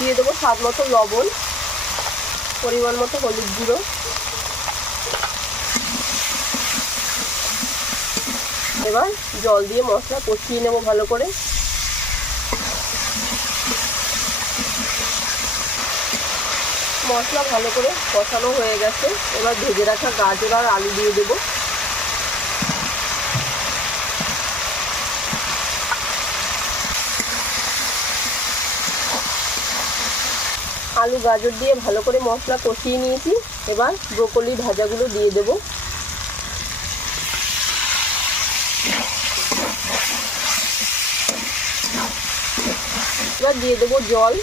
দিয়ে দেবো স্বাদ মতো লবণ, পরিমাণ মতো হলুদ গুঁড়ো, এবার জল দিয়ে মশলা কষিয়ে নেব ভালো করে। মশলা ভালো করে কষানো হয়ে গেছে, এবার ভেজে রাখা গাজর আর আলু দিয়ে দেবো। আলু গাজর দিয়ে ভালো করে মশলা কষিয়ে নিয়েছি, এবার ব্রোকলি ভাজাগুলো দিয়ে দেবো। এবার দিয়ে দেবো জল,